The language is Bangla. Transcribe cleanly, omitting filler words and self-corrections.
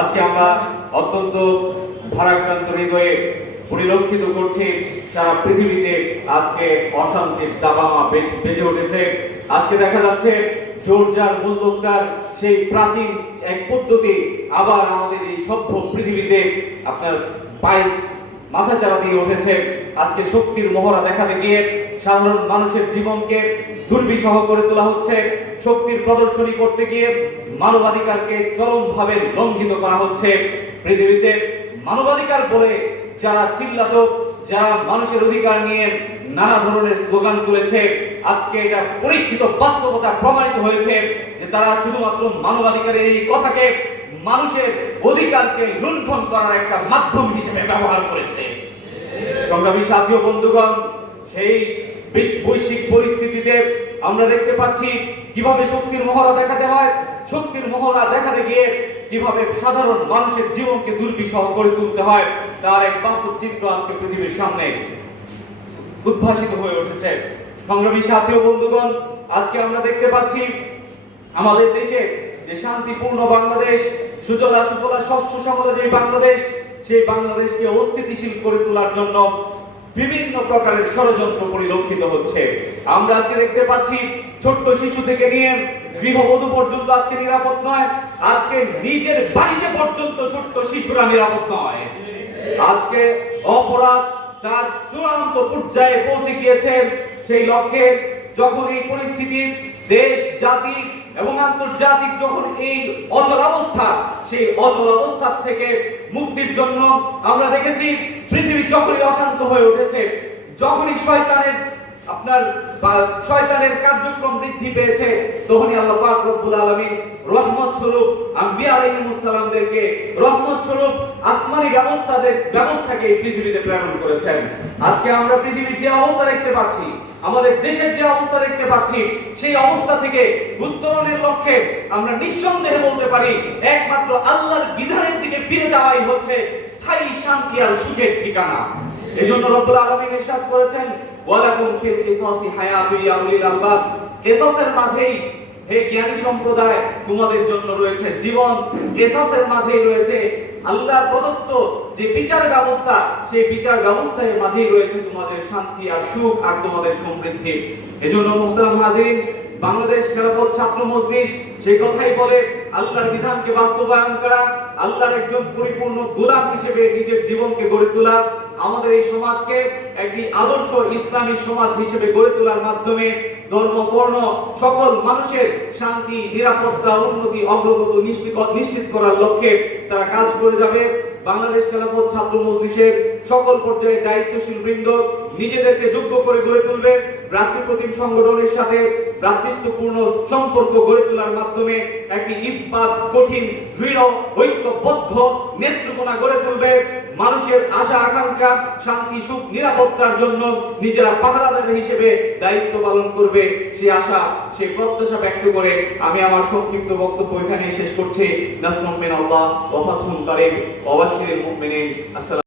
আজকে আমরা অত্যন্ত ভারাক্রান্ত হৃদয়ে পরিলক্ষিত করছি সারা পৃথিবীতে আজকে অশান্তির দাবামা বেজে উঠেছে। আজকে দেখা যাচ্ছে জোরজার মূল্যকার সেই প্রাচীন এক পদ্ধতি আবার আমাদের এই সভ্য পৃথিবীতে আপনার পায়ে মাথা চারা দিয়ে উঠেছে। আজকে শক্তির মহড়া দেখাতে গিয়ে সাধারণ মানুষের জীবনকে দুর্বিষহ করে তোলা হচ্ছে। শক্তির প্রদর্শনী করতে গিয়ে মানবাধিকারকে চরমভাবে লঙ্ঘিত করা হচ্ছে। পৃথিবীতে মানবাধিকার বলে যারা চিল্লাতো, যারা মানুষের অধিকার নিয়ে নানা ধরনের স্লোগান তুলেছে, আজকে এটা পরীক্ষিত বাস্তবতা প্রমাণিত হয়েছে যে তারা শুধুমাত্র মানবাধিকারের এই কথাকে মানুষের অধিকারকে লুণ্ঠন করার একটা মাধ্যম হিসেবে ব্যবহার করেছে। সংগ্রামী সাথী ও বন্ধুগণ, সেই বৈশ্বিক পরিস্থিতিতে আমরা দেখতে পাচ্ছি কিভাবে শক্তির মহড়া দেখাতে হয়। শক্তির মহড়া দেখাতে গিয়ে কিভাবে সাধারণ মানুষের জীবনকে দুর্বিষহ করে তুলতে হয় তার এক বাস্তব চিত্র আজকে পৃথিবীর সামনে উদ্ভাসিত হয়ে উঠেছে। সংগ্রামী সাথী ও বন্ধুগণ, আজকে আমরা দেখতে পাচ্ছি আমাদের দেশে যে শান্তিপূর্ণ বাংলাদেশ, সুজলা সুফলা শস্য শ্যামলা যে বাংলাদেশ, সেই বাংলাদেশকে অস্থিতিশীল করে তোলার জন্য বিভিন্ন প্রকারের ষড়যন্ত্র পরিলক্ষিত হচ্ছে। আমরা আজকে দেখতে পাচ্ছি ছোট্ট শিশু থেকে নিয়ে গৃহবধূ পর্যন্ত আজকে নিরাপদ নয়। আজকে নিজের বাড়িতে পর্যন্ত ছোট্ট শিশুরা নিরাপদ নয়। আজকে অপরাধ তার চূড়ান্ত পর্যায়ে পৌঁছে গিয়েছে। সেই লক্ষ্যে যখন এই পরিস্থিতি দেশ, জাতি এবং আন্তর্জাতিক যখন এই অচল অবস্থা, সেই অচল অবস্থা থেকে মুক্তির জন্য আমরা দেখেছি পৃথিবী যখনই অশান্ত হয়ে উঠেছে, যখনই শয়তানের কার্যক্রম বৃদ্ধি পেয়েছে, তখনই আল্লাহ পাক রব্বুল আলামিন রহমত স্বরূপ আম্বিয়া আলাইহিস সালামদেরকে রহমত স্বরূপ আসমানি ব্যবস্থাকে এই পৃথিবীতে প্রেরণ করেছেন। আজকে আমরা পৃথিবীর যে অবস্থা দেখতে পাচ্ছি, আমাদের দেশের যে অবস্থা দেখতে পাচ্ছি, সেই অবস্থা থেকে উত্তরণের লক্ষ্যে আমরা নিঃসন্দেহে বলতে পারি একমাত্র আল্লাহর বিধানের দিকে ফিরে যাওয়াই হচ্ছে স্থায়ী শান্তি আর সুখের ঠিকানা। এজন্য রব্বুল আলামিন ইরশাদ করেছেন, ওয়ালাকুম ফিল কিসাসি হায়াতুন ইয়া উলিল আলবাব, কিসাসের মাঝেই হে জ্ঞানী সম্প্রদায় তোমাদের জন্য রয়েছে জীবন। কিসাসের মাঝেই রয়েছে আল্লাহর প্রদত্ত যে বিচার ব্যবস্থা, সেই বিচার ব্যবস্থার মাঝেই রয়েছে তোমাদের শান্তি আর সুখ আর তোমাদের সমৃদ্ধি। এজন্য মুহতারাম হাজিরিন, বাংলাদেশ খেলাফত ছাত্র মজলিস সেই কথাই বলে আল্লাহর বিধানকে বাস্তবায়ন করা, আল্লাহর একজন পরিপূর্ণ গোলাম হিসেবে নিজের জীবনকে গড়ে তোলা, আমাদের এই সমাজকে একটি আদর্শ ইসলামী সমাজ হিসেবে গড়ে তোলার মাধ্যমে ধর্ম বর্ণ সকল মানুষের শান্তি, নিরাপত্তা, উন্নতি, অগ্রগতি নিশ্চিত করার লক্ষ্যে তারা কাজ করে যাবে। বাংলাদেশ খেলাফত ছাত্র মজলিসের সকল পর্যায়ে দায়িত্বশীল বৃন্দ নিজেদেরকে যোগ্য করে গড়ে তুলবে। ভ্রাতৃপ্রতিম সংগঠনের সাথে ভ্রাতৃত্বপূর্ণ সম্পর্ক গড়ে তোলার মাধ্যমে একটি ইস্পাত কঠিন দৃঢ় ঐক্যবদ্ধ নেতৃত্বনা গড়ে তুলবে। মানুষের আশা আকাঙ্ক্ষা শান্তি সুখ নিরাপত্তার জন্য নিজেরা পাহারাদার হিসেবে দায়িত্ব পালন করবে। সেই আশা, সেই প্রত্যাশা ব্যক্ত করে আমি আমার সংক্ষিপ্ত বক্তব্য এখানে শেষ করছি। নাসরুম মিনাল্লাহ ওয়া ফাতহুন কারীম ওয়া বাশশিরিল মুমিনিন। আসসালামু